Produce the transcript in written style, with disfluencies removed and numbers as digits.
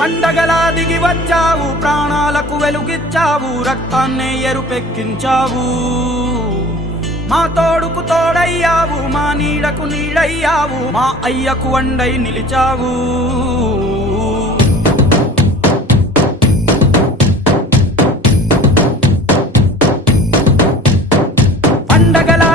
పండగలా దిగి వచ్చావు, ప్రాణాలకు వెలుగిచ్చావు, రక్తాన్నే ఎరుపెక్కించావు. మా తోడుకు తోడయ్యావు, మా నీడకు నీడయ్యావు, మా అయ్యకు అండై నిలిచావు. పండగలా